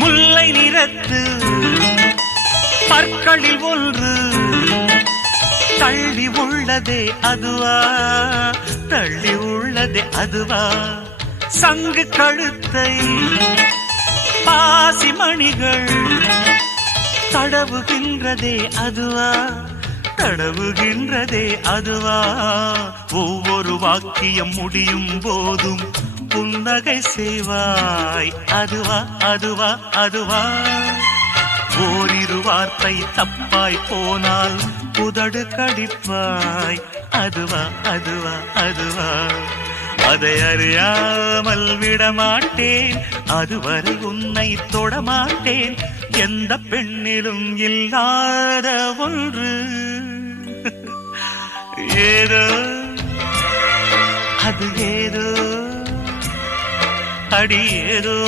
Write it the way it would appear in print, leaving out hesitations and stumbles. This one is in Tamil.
முல்லை நிறத்து பற்களில் ஒன்று தள்ளி உள்ளதே அதுவா, தள்ளி உள்ளதே அதுவா, சங்கு கழுத்தை பாசி மணிகள் தடவுகின்றதே அதுவா, தடவுகின்றதே அதுவா, ஒவ்வொரு வாக்கியம் முடியும் போதும் புன்னகை செய்வாய் அதுவா, அதுவா, அதுவா, ஓரிரு வார்த்தை தப்பாய் போனால் உதடு கடிப்பாய் அதுவா, அதுவா, அதுவா, அதை அறியாமல் விடமாட்டேன், அதுவரை உன்னை தொடமாட்டேன், எந்த பெண்ணிலும் இல்லாத ஒன்று ஏதோ, அது ஏதோ, அடி ஏதோ.